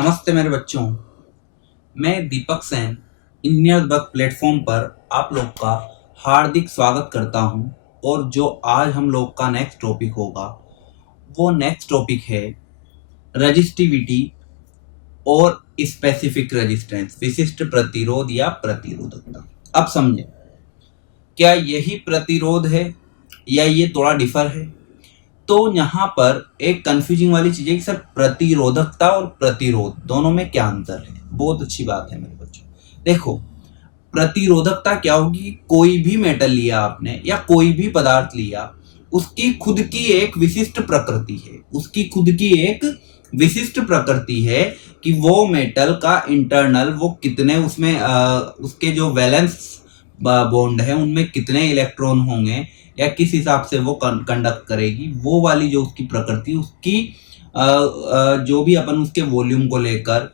नमस्ते मेरे बच्चों। मैं दीपक सेन इंजीनियर बग प्लेटफॉर्म पर आप लोग का हार्दिक स्वागत करता हूं। और जो आज हम लोग का नेक्स्ट टॉपिक होगा वो नेक्स्ट टॉपिक है रजिस्टिविटी और स्पेसिफिक रेजिस्टेंस, विशिष्ट प्रतिरोध या प्रतिरोधकता। अब समझें, क्या यही प्रतिरोध है या ये थोड़ा डिफर है? तो यहाँ पर एक कंफ्यूजिंग वाली चीज है कि सर प्रतिरोधकता और प्रतिरोध दोनों में क्या अंतर है। बहुत अच्छी बात है मेरे बच्चों। देखो, प्रतिरोधकता क्या होगी? कोई भी मेटल लिया आपने या कोई भी पदार्थ लिया, उसकी खुद की एक विशिष्ट प्रकृति है, उसकी खुद की एक विशिष्ट प्रकृति है कि वो मेटल का इंटरनल वो कितने उसमें उसके जो वैलेंस बॉन्ड है उनमें कितने इलेक्ट्रॉन होंगे या किस हिसाब से वो कंडक्ट करेगी, वो वाली जो उसकी प्रकृति, उसकी जो भी अपन उसके वॉल्यूम को लेकर,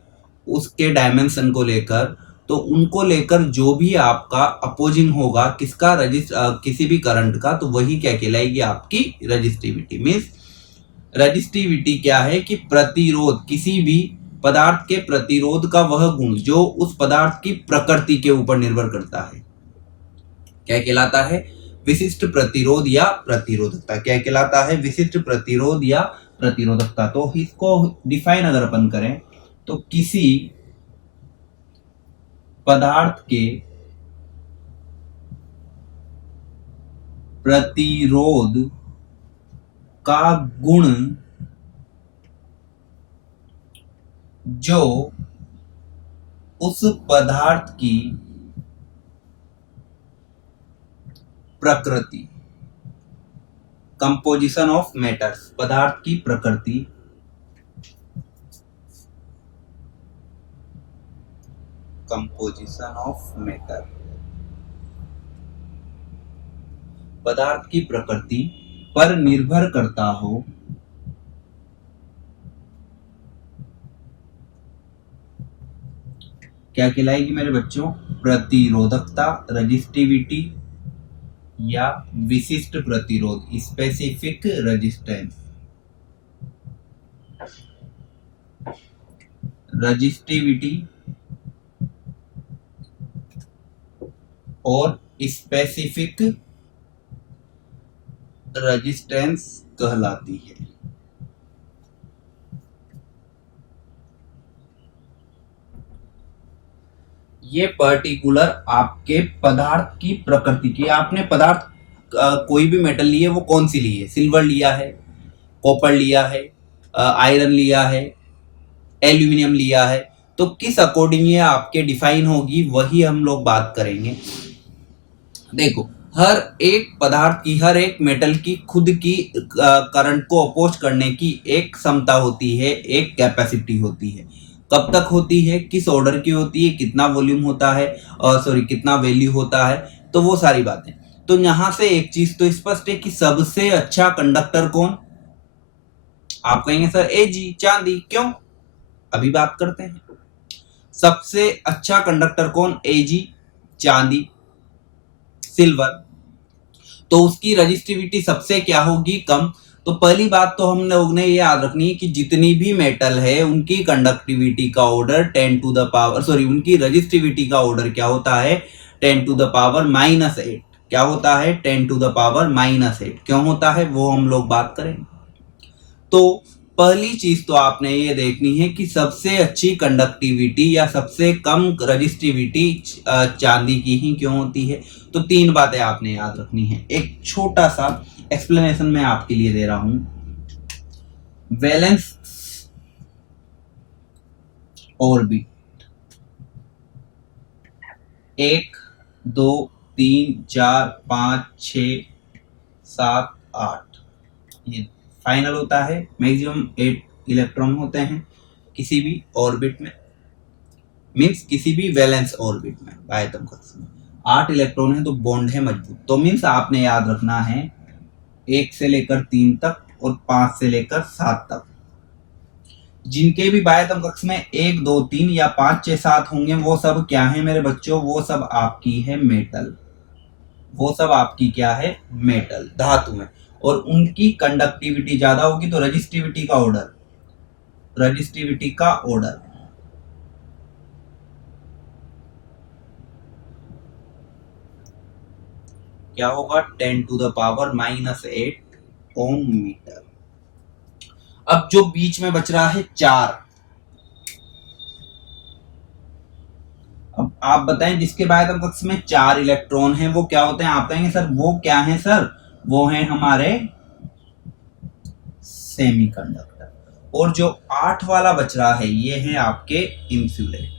उसके डायमेंशन को लेकर, तो उनको लेकर जो भी आपका अपोजिंग होगा किसका किसी भी करंट का, तो वही क्या कहलाएगी? आपकी रजिस्टिविटी। मीन्स रजिस्टिविटी क्या है कि प्रतिरोध, किसी भी पदार्थ के प्रतिरोध का वह गुण जो उस पदार्थ की प्रकृति के ऊपर निर्भर करता है, क्या कहलाता है? विशिष्ट प्रतिरोध या प्रतिरोधकता। क्या कहलाता है? विशिष्ट प्रतिरोध या प्रतिरोधकता। तो इसको डिफाइन अगर अपन करें तो किसी पदार्थ के प्रतिरोध का गुण जो उस पदार्थ की प्रकृति, कंपोजिशन ऑफ मैटर्स, पदार्थ की प्रकृति, कंपोजिशन ऑफ मैटर, पदार्थ की प्रकृति पर निर्भर करता हो, क्या कहलाएगी मेरे बच्चों? प्रतिरोधकता, रजिस्टिविटी या विशिष्ट प्रतिरोध, स्पेसिफिक रेजिस्टेंस। रजिस्टिविटी और स्पेसिफिक रेजिस्टेंस कहलाती है। ये पर्टिकुलर आपके पदार्थ की प्रकृति की, आपने पदार्थ कोई भी मेटल लिए, वो कौन सी ली है? सिल्वर लिया है, कॉपर लिया है, आयरन लिया है, एल्यूमिनियम लिया है, तो किस अकॉर्डिंग ये आपके डिफाइन होगी वही हम लोग बात करेंगे। देखो, हर एक पदार्थ की, हर एक मेटल की खुद की करंट को अपोज करने की एक क्षमता होती है, एक कैपेसिटी होती है। कब तक होती है, किस ऑर्डर की होती है, कितना वॉल्यूम होता है, कितना वैल्यू होता है, तो वो सारी बातें। तो यहां से एक चीज तो स्पष्ट है कि सबसे अच्छा कंडक्टर कौन? आप कहेंगे सर एजी, चांदी। क्यों? अभी बात करते हैं। सबसे अच्छा कंडक्टर कौन? एजी, चांदी, सिल्वर। तो उसकी रजिस्टिविटी सबसे क्या होगी? कम। तो पहली बात तो हम लोग ने ये याद रखनी है कि जितनी भी मेटल है उनकी कंडक्टिविटी का ऑर्डर 10 टू द पावर उनकी रजिस्टिविटी का ऑर्डर क्या होता है? 10 टू द पावर -8। क्या होता है? 10 टू द पावर -8। क्यों होता है वो हम लोग बात करेंगे। तो पहली चीज तो आपने ये देखनी है कि सबसे अच्छी कंडक्टिविटी या सबसे कम रजिस्टिविटी चांदी की ही क्यों होती है। तो तीन बातें आपने याद रखनी है। एक छोटा सा एक्सप्लेनेशन मैं आपके लिए दे रहा हूं। वैलेंस ऑर्बिट 1 2 3 4 5 6 7 8, ये फाइनल होता है। मैक्सिमम 8 इलेक्ट्रॉन होते हैं किसी भी ऑर्बिट में, मीन्स किसी भी वैलेंस ऑर्बिट में, आयतन कक्ष में 8 इलेक्ट्रॉन है तो बॉन्ड है मजबूत। तो मीन्स आपने याद रखना है 1 से लेकर 3 तक और 5 से लेकर 7 तक, जिनके भी बाह्यतम कक्ष में 1 2 3 या 5 6 7 होंगे, वो सब क्या है मेरे बच्चों? वो सब आपकी है मेटल। वो सब आपकी क्या है? मेटल, धातु है। और उनकी कंडक्टिविटी ज्यादा होगी तो रजिस्टिविटी का ऑर्डर क्या होगा 10⁻⁻8 ओम मीटर। अब जो बीच में बच रहा है 4, अब आप बताएं जिसके बाध्यम कक्ष में 4 इलेक्ट्रॉन हैं वो क्या होते हैं। आप कहेंगे सर वो क्या है सर, वो है हमारे सेमीकंडक्टर। और जो 8 वाला बच रहा है ये है आपके इंसुलेटर।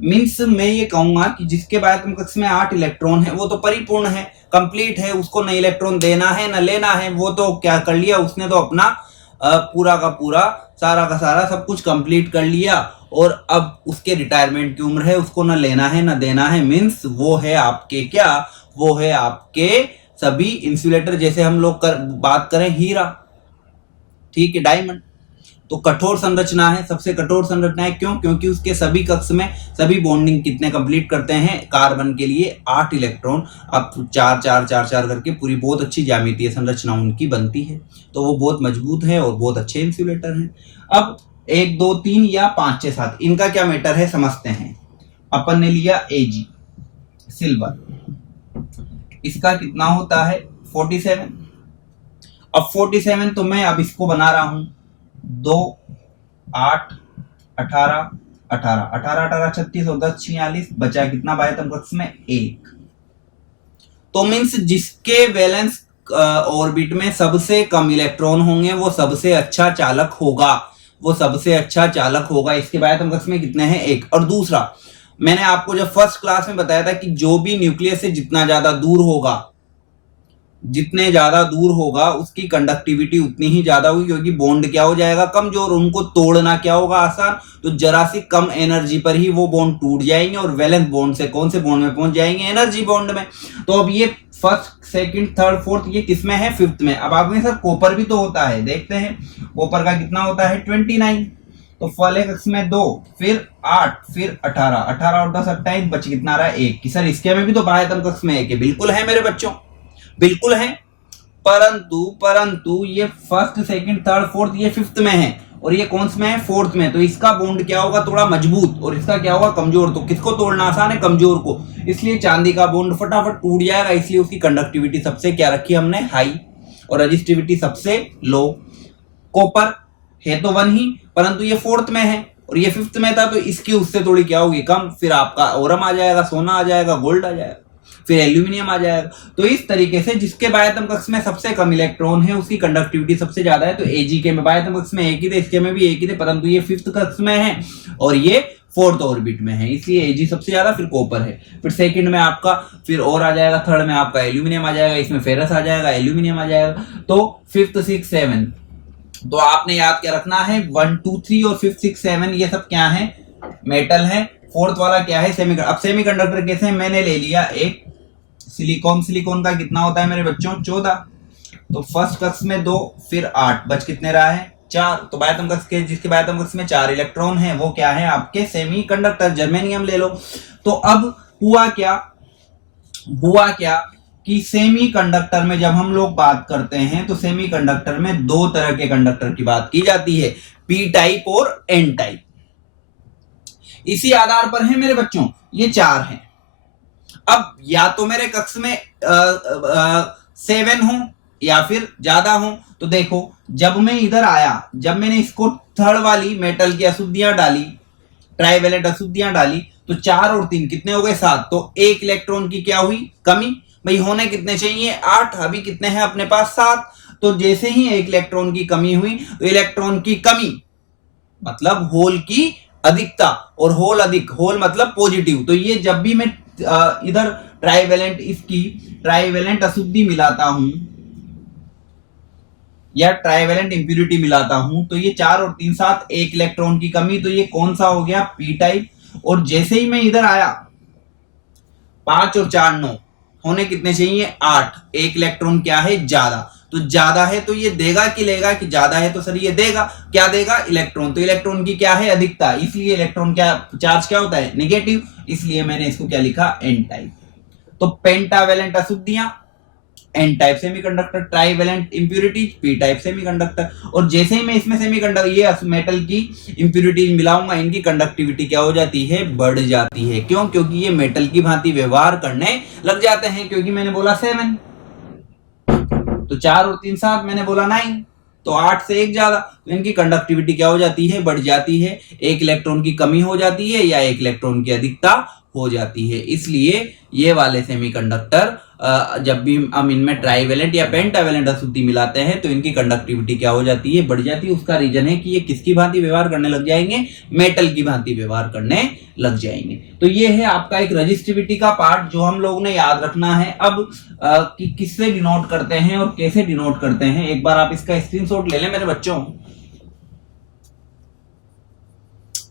मीन्स मैं ये कहूंगा कि जिसके बाध्यम कक्ष में 8 इलेक्ट्रॉन है वो तो परिपूर्ण है, कंप्लीट है, उसको न इलेक्ट्रॉन देना है न लेना है, वो तो क्या कर लिया उसने, तो अपना पूरा का पूरा सारा का सारा सब कुछ कंप्लीट कर लिया और अब उसके रिटायरमेंट की उम्र है, उसको न लेना है न देना है। मीन्स वो है आपके क्या, वो है आपके सभी इंसुलेटर, जैसे हम लोग बात करें हीरा, ठीक है, डायमंड। तो कठोर संरचना है, सबसे कठोर संरचना है, क्यों, क्योंकि उसके सभी कक्ष में सभी बॉन्डिंग कितने कंप्लीट करते हैं, कार्बन के लिए 8 इलेक्ट्रॉन, अब 4 4 4 4 करके पूरी बहुत अच्छी ज्यामितीय संरचना उनकी बनती है। तो वो बहुत मजबूत है और बहुत अच्छे इंसुलेटर हैं। अब 1 2 3 या 5 6 7 इनका क्या मैटर है समझते हैं। अपन ने लिया Ag सिल्वर, इसका कितना होता है 47। अब 47 तो मैं अब इसको बना रहा हूं 2 8 18 18 18 18 36 और 10 46, बचा कितना बाध्यम कक्ष में 1। तो मीन्स जिसके वैलेंस ऑर्बिट में सबसे कम इलेक्ट्रॉन होंगे वो सबसे अच्छा चालक होगा, वो सबसे अच्छा चालक होगा। इसके बाध्यम कक्ष में कितने हैं 1। और दूसरा मैंने आपको जब फर्स्ट क्लास में बताया था कि जो भी न्यूक्लियस से जितना ज्यादा दूर होगा, जितने ज्यादा दूर होगा उसकी कंडक्टिविटी उतनी ही ज्यादा होगी, क्योंकि बॉन्ड क्या हो जाएगा कमजोर, उनको तोड़ना क्या होगा आसान। तो जरा सी कम एनर्जी पर ही वो बॉन्ड टूट जाएंगे और वैलेंस बॉन्ड से कौन से बॉन्ड में पहुंच जाएंगे, एनर्जी बॉन्ड में। तो अब ये फर्स्ट सेकंड थर्ड फोर्थ ये किस में है, फिफ्थ में। अब आप सर कॉपर भी तो होता है, देखते हैं कॉपर का कितना होता है 29। तो फल कक्ष में 2 फिर 8 फिर 18 18 और 10 28, बच कितना रहा 1 कि सर इसके में भी तो बाह्यतम कक्ष में 1 है। बिल्कुल है मेरे बच्चों, बिल्कुल है, परंतु ये फर्स्ट सेकंड थर्ड फोर्थ ये फिफ्थ में है और ये कौन में है फोर्थ में। तो इसका बॉन्ड क्या होगा थोड़ा मजबूत और इसका क्या होगा कमजोर। तो किसको तोड़ना आसान है, कमजोर को। इसलिए चांदी का बॉन्ड फटाफट टूट जाएगा, इसलिए उसकी कंडक्टिविटी सबसे क्या रखी हमने हाई और रेजिस्टिविटी सबसे लो। कॉपर है तो 1 ही, परंतु ये फोर्थ में है और ये फिफ्थ में था, तो इसकी उससे थोड़ी क्या होगी कम। फिर आपका ओरम आ जाएगा, सोना आ जाएगा, गोल्ड आ जाएगा, फिर एल्यूमिनियम आ जाएगा। तो इस तरीके से जिसके बाह्यतम कक्ष में सबसे कम इलेक्ट्रॉन है उसकी कंडक्टिविटी सबसे ज्यादा है। तो Ag के में बाह्यतम कक्ष में 1 ही थे, इसके में भी 1 ही थे, परंतु ये फिफ्थ कक्ष में है और ये फोर्थ ऑर्बिट में है, इसलिए Ag सबसे ज्यादा, फिर कॉपर है, फिर सेकंड में आपका फिर और आ जाएगा, थर्ड में आपका एल्यूमिनियम आ जाएगा, इसमें फेरस आ जाएगा, एल्यूमिनियम आ जाएगा। तो फिफ्थ 6 7 तो आपने याद क्या रखना है 1 2 3 और 5 6 7 ये सब क्या है, मेटल है। फोर्थ वाला क्या है सेमीकंडक्टर। अब सेमीकंडक्टर कैसे, मैंने ले लिया एक सिलिकॉन, सिलिकॉन का कितना होता है मेरे बच्चों 14। तो फर्स्ट कक्ष में 2 फिर 8, बच कितने रहा है 4। तो बाह्यतम कक्ष के जिसके बाह्यतम कक्ष में 4 इलेक्ट्रॉन है वो क्या है आपके सेमीकंडक्टर, जर्मेनियम ले लो। तो अब हुआ क्या कि सेमीकंडक्टर में जब हम लोग बात करते हैं तो सेमीकंडक्टर में 2 तरह के कंडक्टर की बात की जाती है, पी टाइप और एन टाइप। इसी आधार पर है मेरे बच्चों ये 4 हैं। अब या तो मेरे कक्ष में 7 हो या फिर ज्यादा हो। तो देखो जब मैं इधर आया, जब मैंने इसको थर्ड वाली मेटल की अशुद्धियां डाली, ट्राइवेलेंट अशुद्धियां डाली, तो 4 और 3 कितने हो गए 7। तो 1 इलेक्ट्रॉन की क्या हुई कमी, भाई होने कितने चाहिए 8, अभी कितने हैं अपने पास 7। तो जैसे ही 1 इलेक्ट्रॉन की कमी हुई तो इलेक्ट्रॉन की कमी मतलब होल की अधिकता, और होल अधिक, होल मतलब पॉजिटिव। तो ये जब भी मैं इधर ट्राइवेलेंट इसकी ट्राइवेलेंट अशुद्धि मिलाता हूं या ट्राइवेलेंट इंप्यूरिटी मिलाता हूं तो ये 4 और 3 7 1 इलेक्ट्रॉन की कमी, तो ये कौन सा हो गया पी टाइप। और जैसे ही मैं इधर आया 5 और 4 9, होने कितने चाहिए 8, 1 इलेक्ट्रॉन क्या है ज्यादा। तो ज्यादा है तो ये देगा कि लेगा, कि ज्यादा है तो सर ये देगा, क्या देगा इलेक्ट्रॉन। तो इलेक्ट्रॉन की क्या है अधिकता, इसलिए इलेक्ट्रॉन क्या चार्ज क्या होता है नेगेटिव, इसलिए मैंने इसको क्या लिखा एन टाइप। तो पेंटावेलेंट अशुद्धियां N type semiconductor, trivalent impurities P type semiconductor. और जैसे ही मैं इसमें सेमीकंडक्टर ये मेटल की इम्प्यूरिटीज मिलाऊंगा, इनकी कंडक्टिविटी क्या हो जाती है, बढ़ जाती है। क्यों? क्योंकि ये मेटल की भांति व्यवहार करने लग जाते हैं। क्योंकि मैंने बोला 7 तो 4 और 3 7, मैंने बोला 9 तो 8 से 1 ज्यादा, तो इनकी कंडक्टिविटी क्या हो जाती है, बढ़ जाती है। एक इलेक्ट्रॉन की कमी हो जाती है या एक इलेक्ट्रॉन की अधिकता हो जाती है। इसलिए ये वाले सेमीकंडक्टर जब भी हम इनमें ट्राइवेलेंट या पेंटावेलेंट अशुद्धि मिलाते हैं तो इनकी कंडक्टिविटी क्या हो जाती है, बढ़ जाती है। उसका रीजन है कि ये किसकी भांति व्यवहार करने लग जाएंगे, मेटल की भांति व्यवहार करने लग जाएंगे। तो ये है आपका एक रजिस्टिविटी का पार्ट जो हम लोग ने याद रखना है। अब कि किससे डिनोट करते हैं और कैसे डिनोट करते हैं, एक बार आप इसका स्क्रीनशॉट ले लें मेरे बच्चों,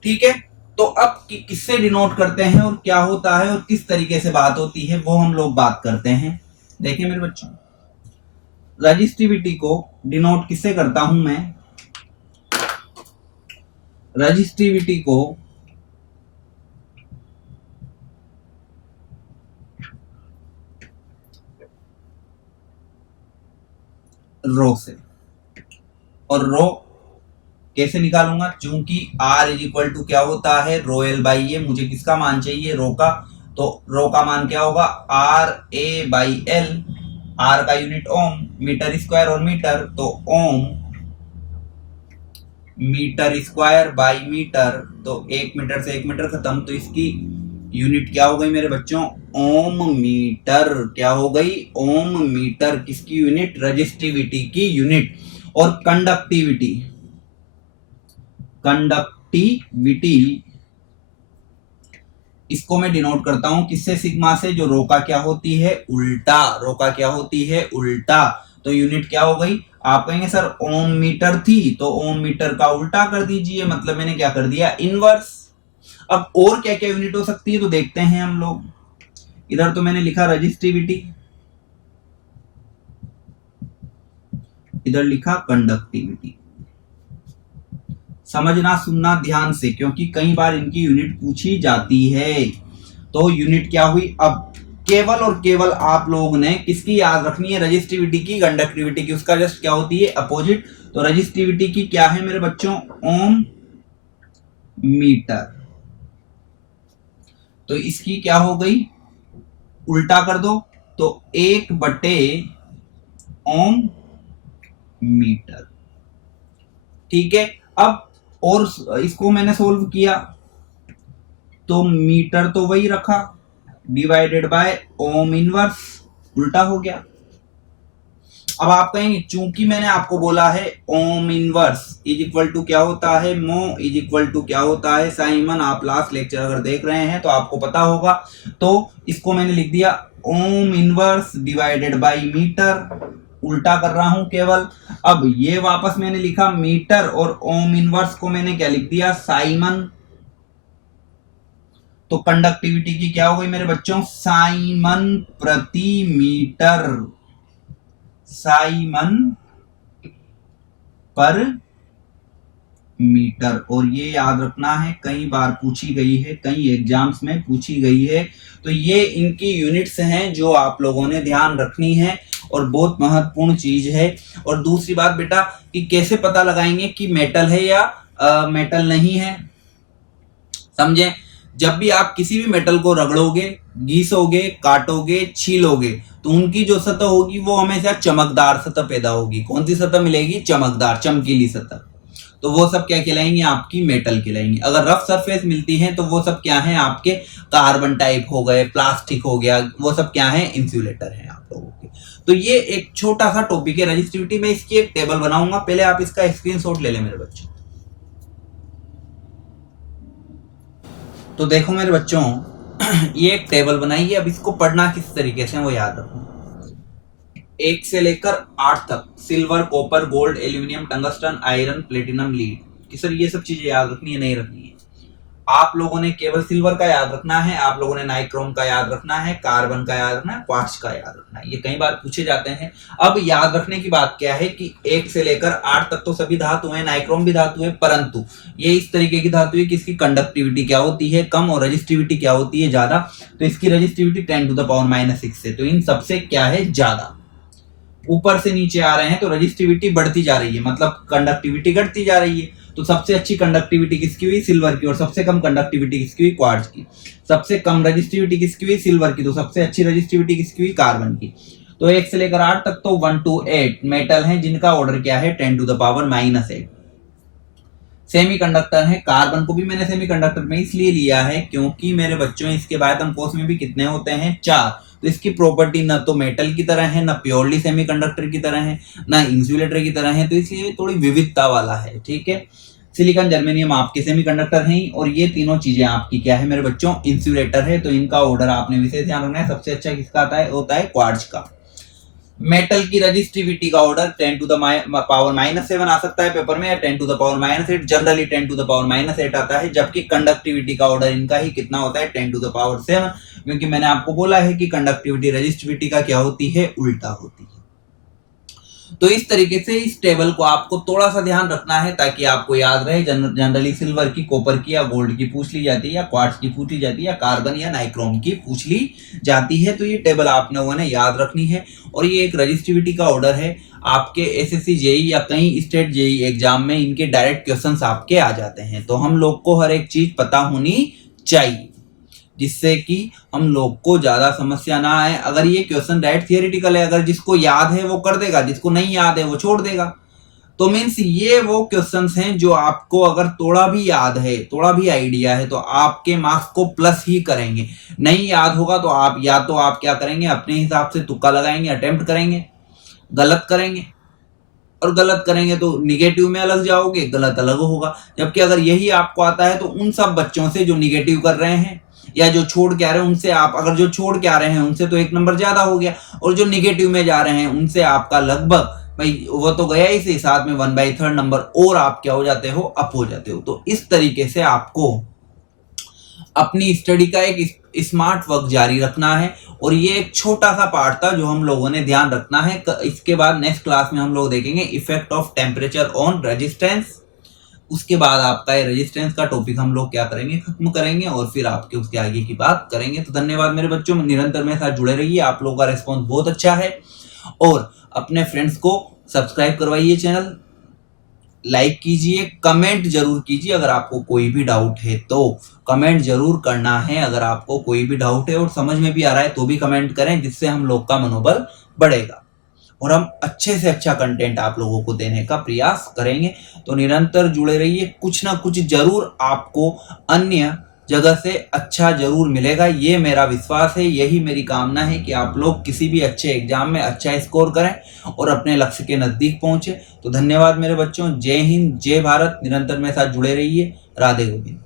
ठीक है। तो अब किससे डिनोट करते हैं और क्या होता है और किस तरीके से बात होती है, वो हम लोग बात करते हैं। देखिए मेरे बच्चों, रजिस्टिविटी को डिनोट किससे करता हूं मैं, रजिस्टिविटी को रो से। और रो कैसे निकालूंगा, चूंकि R इज इक्वल टू क्या होता है, रो एल बाई ए। मुझे किसका मान चाहिए, रो का। तो रो का मान क्या होगा, R A by L. R का यूनिट ओम, मीटर स्क्वायर और मीटर, तो ओम मीटर स्क्वायर बाई मीटर, तो 1 मीटर से 1 मीटर खत्म। तो इसकी यूनिट क्या हो गई मेरे बच्चों, ओम मीटर। क्या हो गई, ओम मीटर। किसकी यूनिट, रजिस्टिविटी की यूनिट। और कंडक्टिविटी, कंडक्टिविटी इसको मैं डिनोट करता हूं किससे, सिग्मा से, जो रो का क्या होती है, उल्टा। रो का क्या होती है, उल्टा। तो यूनिट क्या हो गई, आप कहेंगे सर ओम मीटर थी, तो ओम मीटर का उल्टा कर दीजिए, मतलब मैंने क्या कर दिया, इनवर्स। अब और क्या क्या यूनिट हो सकती है तो देखते हैं हम लोग। इधर तो मैंने लिखा रजिस्टिविटी, इधर लिखा कंडक्टिविटी। समझना सुनना ध्यान से, क्योंकि कई बार इनकी यूनिट पूछी जाती है। तो यूनिट क्या हुई, अब केवल और केवल आप लोगों ने किसकी याद रखनी है, रजिस्टिविटी की, कंडक्टिविटी की। उसका जस्ट क्या होती है, अपोजिट। तो रजिस्टिविटी की क्या है मेरे बच्चों, ओम मीटर। तो इसकी क्या हो गई, उल्टा कर दो, तो 1/ओम मीटर। ठीक है। अब और इसको मैंने सोल्व किया, तो मीटर तो वही रखा, डिवाइडेड बाय ओम इनवर्स, उल्टा हो गया। अब आप कहेंगे चूंकि मैंने आपको बोला है ohm inverse is equal to क्या होता है, मो इज इक्वल टू क्या होता है, साइमन। आप लास्ट लेक्चर अगर देख रहे हैं तो आपको पता होगा। तो इसको मैंने लिख दिया ohm inverse divided by metre, उल्टा कर रहा हूं केवल। अब ये वापस मैंने लिखा मीटर, और ओम इनवर्स को मैंने क्या लिख दिया, साइमन। तो कंडक्टिविटी की क्या हो गई मेरे बच्चों, साइमन प्रति मीटर, साइमन पर मीटर। और ये याद रखना है, कई बार पूछी गई है, कई एग्जाम्स में पूछी गई है। तो ये इनकी यूनिट्स हैं जो आप लोगों ने ध्यान रखनी है और बहुत महत्वपूर्ण चीज है। और दूसरी बात बेटा, कि कैसे पता लगाएंगे कि मेटल है या मेटल नहीं है, समझे। जब भी आप किसी भी मेटल को रगड़ोगे, घिसोगे, काटोगे, छीलोगे, तो उनकी जो सतह होगी वो हमेशा चमकदार सतह पैदा होगी। कौन सी सतह मिलेगी, चमकदार, चमकीली सतह। तो वो सब क्या कहलाएंगे, आपकी मेटल कहलाएंगे। अगर रफ सरफेस मिलती है तो वो सब क्या है, आपके कार्बन टाइप हो गए, प्लास्टिक हो गया, वो सब क्या है, इंसुलेटर है आप लोगों के। तो ये एक छोटा सा टॉपिक है रजिस्टिविटी में। इसकी एक टेबल बनाऊंगा, पहले आप इसका स्क्रीनशॉट ले लें मेरे बच्चों। तो देखो मेरे बच्चों, ये एक टेबल बनाई है। अब इसको पढ़ना किस तरीके से वो याद रखो। 1 से लेकर 8 तक silver, copper, gold, aluminium, tungsten, iron, platinum, lead. कि सर ये सब चीजें याद रखनी है, नहीं रखनी है। आप लोगों ने केवल सिल्वर का याद रखना है, आप लोगों ने नाइक्रोम का याद रखना है, कार्बन का याद रखना है, क्वार्ट्ज का याद रखना है। ये कई बार पूछे जाते हैं। अब याद रखने की बात क्या है कि 1 से लेकर 8 तक तो सभी धातु हैं, नाइक्रोम भी धातु है, परंतु ये इस तरीके की धातु है कि इसकी कंडक्टिविटी क्या होती है, कम, और रजिस्टिविटी क्या होती है, ज्यादा। तो इसकी रजिस्टिविटी 10⁻⁻6 है, तो इन सबसे क्या है, ज्यादा। ऊपर से नीचे आ रहे हैं तो रजिस्टिविटी बढ़ती जा रही है, मतलब कंडक्टिविटी घटती जा रही है। तो सबसे अच्छी कंडक्टिविटी किसकी हुई? सिल्वर की। और सबसे कम कंडक्टिविटी किसकी हुई? क्वार्ट्ज की। सबसे कम रजिस्टिविटी किसकी हुई? सिल्वर की। तो सबसे अच्छी रजिस्टिविटी किसकी हुई? कार्बन की। तो 1 से लेकर 8 तक तो 1 to 8 मेटल हैं जिनका ऑर्डर क्या है? 10⁻⁻8। सेमीकंडक्टर है, कार्बन को भी मैंने सेमीकंडक्टर में इसलिए लिया है क्योंकि मेरे बच्चों इसके आयतन कोष में भी कितने होते हैं? 4। तो इसकी प्रॉपर्टी ना तो मेटल की तरह है, ना प्योरली सेमीकंडक्टर की तरह है, ना इंसुलेटर की तरह है, तो इसलिए थोड़ी विविधता वाला है। ठीक है, सिलिकॉन जर्मेनियम आपके सेमीकंडक्टर हैं और ये तीनों चीजें आपकी क्या है मेरे बच्चों? इंसुलेटर है। तो इनका ऑर्डर आपने विशेष ध्यान रखना है। सबसे अच्छा किसका आता है? होता है क्वार्ट्ज का। मेटल की रजिस्टिविटी का ऑर्डर 10⁻⁻7 आ सकता है पेपर में, या 10⁻⁸, जनरली 10⁻⁸ आता है। जबकि कंडक्टिविटी का ऑर्डर इनका ही कितना होता है? 10⁻7, क्योंकि मैंने आपको बोला है कि कंडक्टिविटी रजिस्टिविटी का क्या होती है? उल्टा होती है। तो इस तरीके से इस टेबल को आपको थोड़ा सा ध्यान रखना है ताकि आपको याद रहे। जनरली सिल्वर की, कॉपर की या गोल्ड की पूछ ली जाती है, या क्वार्ट्ज की पूछ ली जाती है, या कार्बन या नाइक्रोम की पूछ ली जाती है। तो ये टेबल आप लोगों ने याद रखनी है। और ये एक रजिस्टिविटी का ऑर्डर है। आपके एसएससी जेई या कई स्टेट जेई एग्जाम में इनके डायरेक्ट क्वेश्चंस आपके आ जाते हैं। तो हम लोग को हर एक चीज पता होनी चाहिए जिससे कि हम लोग को ज्यादा समस्या ना आए। अगर ये क्वेश्चन डायरेक्ट थियोरेटिकल है, अगर जिसको याद है वो कर देगा, जिसको नहीं याद है वो छोड़ देगा। तो मीन्स ये वो क्वेश्चंस हैं जो आपको अगर थोड़ा भी याद है, थोड़ा भी आइडिया है, तो आपके मार्क्स को प्लस ही करेंगे। नहीं याद होगा तो आप या तो आप क्या करेंगे? अपने हिसाब से तुक्का लगाएंगे, अटेम्प्ट करेंगे, गलत करेंगे, और गलत करेंगे तो निगेटिव में अलग जाओगे, गलत अलग होगा। जबकि अगर यही आपको आता है तो उन सब बच्चों से जो निगेटिव कर रहे हैं या जो छोड़ के आ रहे हैं उनसे आप, अगर जो छोड़ के आ रहे हैं उनसे तो 1 नंबर ज्यादा हो गया, और जो निगेटिव में जा रहे हैं उनसे आपका लगभग, भाई वो तो गया ही से साथ में 1/3 नंबर और आप क्या हो जाते हो? अप हो जाते हो। तो इस तरीके से आपको अपनी स्टडी का एक स्मार्ट वर्क जारी रखना है। और ये एक छोटा सा पार्ट था जो हम लोगों ने ध्यान रखना है। इसके बाद नेक्स्ट क्लास में हम लोग देखेंगे effect of temperature on resistance. उसके बाद आपका ये रेजिस्टेंस का टॉपिक हम लोग क्या करेंगे? खत्म करेंगे, और फिर आपके उसके आगे की बात करेंगे। तो धन्यवाद मेरे बच्चों, निरंतर मेरे साथ जुड़े रहिए। आप लोगों का रिस्पॉन्स बहुत अच्छा है। और अपने फ्रेंड्स को सब्सक्राइब करवाइए, चैनल लाइक कीजिए, कमेंट जरूर कीजिए। अगर आपको कोई भी डाउट है तो कमेंट जरूर करना है। अगर आपको कोई भी डाउट है और समझ में भी आ रहा है तो भी कमेंट करें, जिससे हम लोग का मनोबल बढ़ेगा और हम अच्छे से अच्छा कंटेंट आप लोगों को देने का प्रयास करेंगे। तो निरंतर जुड़े रहिए, कुछ ना कुछ जरूर आपको अन्य जगह से अच्छा जरूर मिलेगा, ये मेरा विश्वास है। यही मेरी कामना है कि आप लोग किसी भी अच्छे एग्जाम में अच्छा स्कोर करें और अपने लक्ष्य के नजदीक पहुंचे। तो धन्यवाद मेरे बच्चों, जय हिंद, जय भारत। निरंतर मेरे साथ जुड़े रहिए। राधे गोविंद।